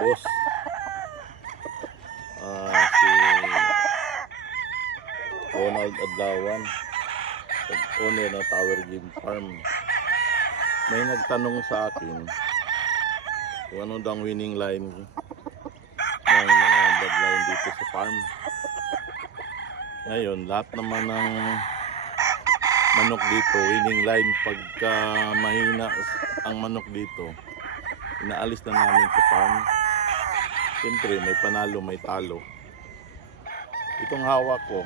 boss, si Ronald Adlawan, owner ng Tower Game Farm. May nagtanong sa akin kung ano daw ang winning line ng mga bloodline dito sa farm. Ngayon, lahat naman ng manok dito, winning line, pagka mahina ang manok dito, inaalis na namin sa farm. Siyempre, may panalo, may talo. Itong hawak ko,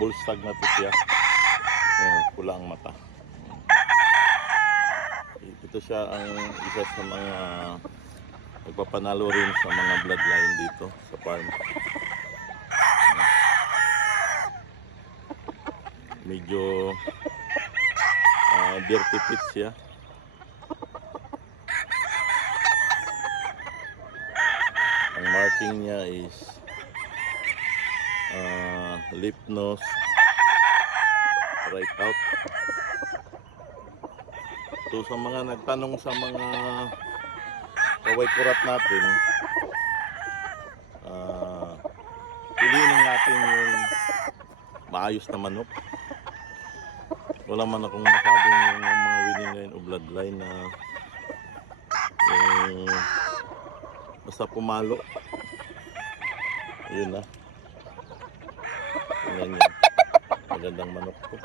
bullstag na to siya. Ayan, pula ang mata. Ito siya ang isa sa mga nagpapanalo rin sa mga bloodline dito sa farm. Medyo dirty pit siya. Ang marking niya is lip nose, right out. So sa mga nagtanong sa mga kaway kurat natin, piliin natin yung maayos na manok. Wala man akong masabing yung mga winning line o bloodline na basta pumalo. Yun na. Tingnan nyo. Magandang manok po.